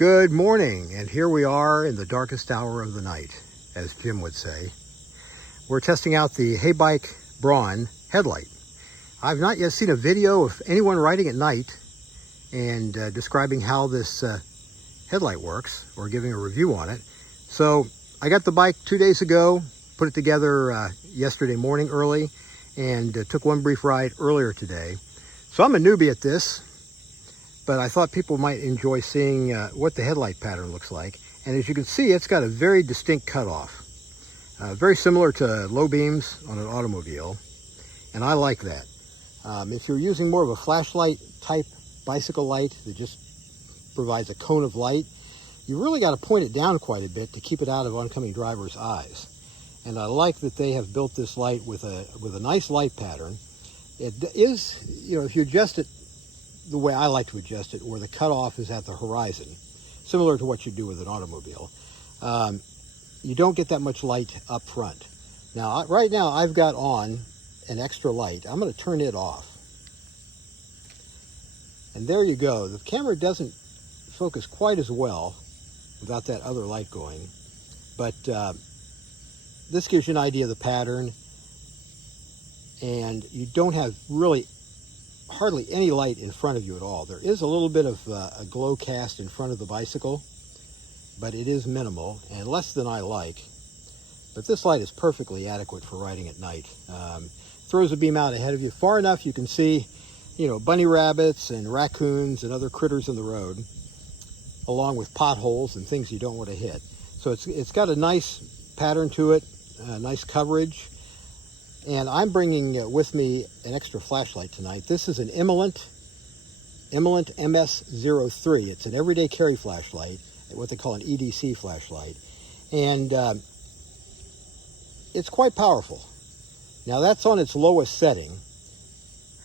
Good morning, and here we are in the darkest hour of the night, as Jim would say. We're testing out the HeyBike BRAWN Headlight. I've not yet seen a video of anyone riding at night and describing how this headlight works or giving a review on it. So I got the bike 2 days ago, put it together yesterday morning early, and took one brief ride earlier today. So I'm a newbie at this, but I thought people might enjoy seeing what the headlight pattern looks like. And as you can see, it's got a very distinct cutoff, very similar to low beams on an automobile, and I like that. If you're using more of a flashlight type bicycle light that just provides a cone of light, you really got to point it down quite a bit to keep it out of oncoming drivers' eyes. And I like that they have built this light with a nice light pattern. It is, if you adjust it the way I like to adjust it, where the cutoff is at the horizon, similar to what you do with an automobile, you don't get that much light up front. Now, right now I've got on an extra light. I'm going to turn it off. And there you go. The camera doesn't focus quite as well without that other light going, but this gives you an idea of the pattern, and you don't have really hardly any light in front of you at all. There is a little bit of a glow cast in front of the bicycle, but it is minimal and less than I like. But this light is perfectly adequate for riding at night. Throws a beam out ahead of you far enough you can see, bunny rabbits and raccoons and other critters in the road, along with potholes and things you don't want to hit. So it's got a nice pattern to it, nice coverage. And I'm bringing with me an extra flashlight tonight. This is an IMALENT MS03. It's an everyday carry flashlight, what they call an EDC flashlight. And it's quite powerful. Now that's on its lowest setting.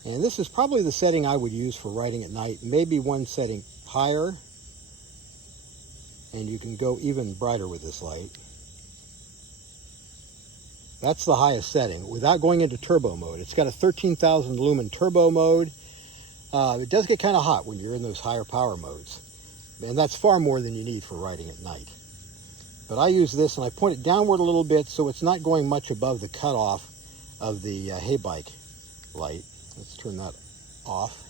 And this is probably the setting I would use for riding at night, maybe one setting higher. And you can go even brighter with this light. That's the highest setting without going into turbo mode. It's got a 13,000 lumen turbo mode. It does get kind of hot when you're in those higher power modes. And that's far more than you need for riding at night. But I use this and I point it downward a little bit so it's not going much above the cutoff of the HeyBike light. Let's turn that off.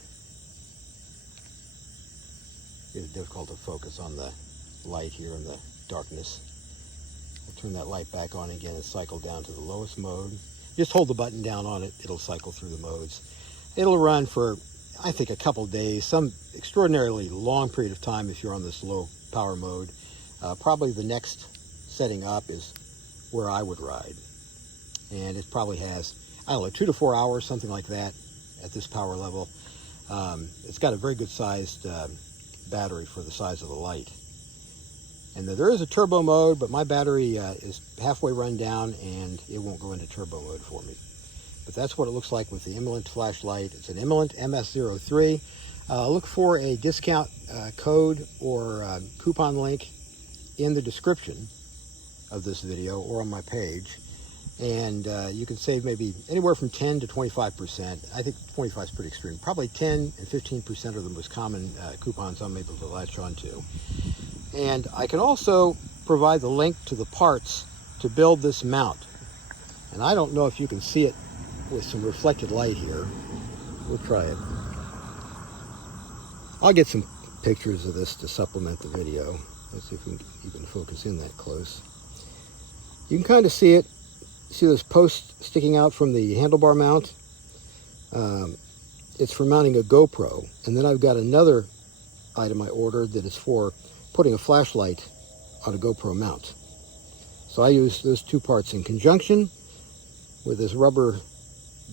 It's difficult to focus on the light here in the darkness. I'll turn that light back on again and cycle down to the lowest mode. Just hold the button down on it. It'll cycle through the modes. It'll run for, I think, a couple days, some extraordinarily long period of time if you're on this low power mode. Probably the next setting up is where I would ride. And it probably has, 2 to 4 hours, something like that at this power level. It's got a very good sized battery for the size of the light. And there is a turbo mode, but my battery is halfway run down and it won't go into turbo mode for me. But that's what it looks like with the IMALENT flashlight. It's an IMALENT MS03. Look for a discount code or coupon link in the description of this video or on my page. And you can save maybe anywhere from 10 to 25%. I think 25 is pretty extreme. Probably 10 and 15% are the most common coupons I'm able to latch onto. And I can also provide the link to the parts to build this mount. And I don't know if you can see it with some reflected light here. We'll try it. I'll get some pictures of this to supplement the video. Let's see if we can even focus in that close. You can kind of see it. See this post sticking out from the handlebar mount? It's for mounting a GoPro. And then I've got another item I ordered that is for putting a flashlight on a GoPro mount. So I use those two parts in conjunction with this rubber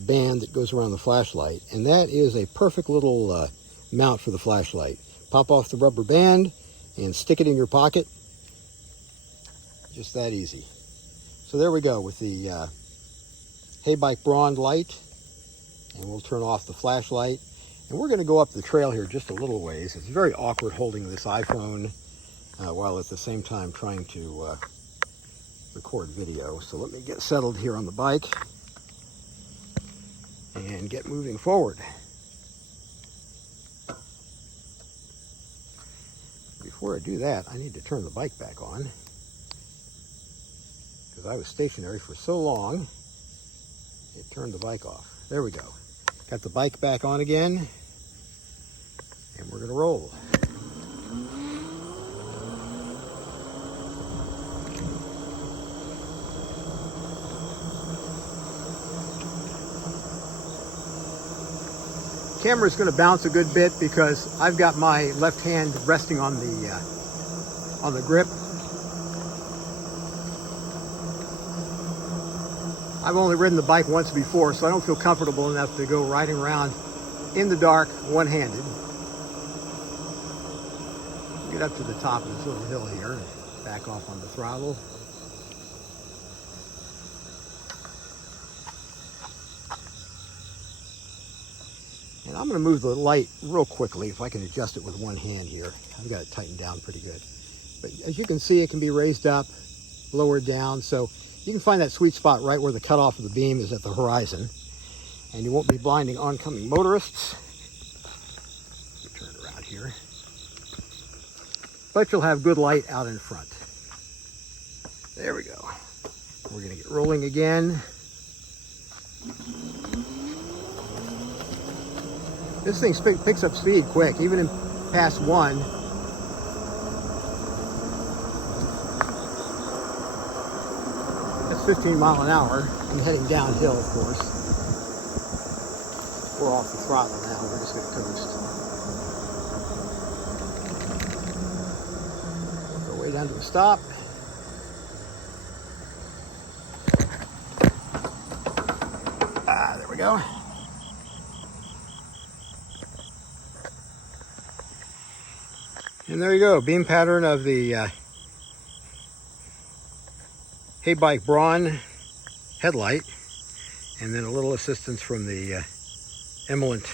band that goes around the flashlight, and that is a perfect little mount for the flashlight. Pop off the rubber band and stick it in your pocket. Just that easy. So there we go with the HeyBike BRAWN light, and we'll turn off the flashlight. And we're going to go up the trail here just a little ways. It's very awkward holding this iPhone while at the same time trying to record video. So let me get settled here on the bike and get moving forward. before I do that, I need to turn the bike back on, because I was stationary for so long, it turned the bike off. There we go. Got the bike back on again, and we're gonna roll. Camera's going to bounce a good bit because I've got my left hand resting on the grip. I've only ridden the bike once before, so I don't feel comfortable enough to go riding around in the dark one-handed. Get up to the top of this little hill here and back off on the throttle. And I'm going to move the light real quickly if I can adjust it with one hand here. I've got it tightened down pretty good. But as you can see, it can be raised up, lowered down, so you can find that sweet spot right where the cutoff of the beam is at the horizon. And you won't be blinding oncoming motorists. Turn it around here. But you'll have good light out in front. There we go. We're going to get rolling again. This thing picks up speed quick, even in past 1. That's 15 miles an hour. I'm heading downhill, of course. We're off the throttle now. We're just going to coast. Go way down to a stop. There we go. And there you go, beam pattern of the HeyBike BRAWN Headlight, and then a little assistance from the IMALENT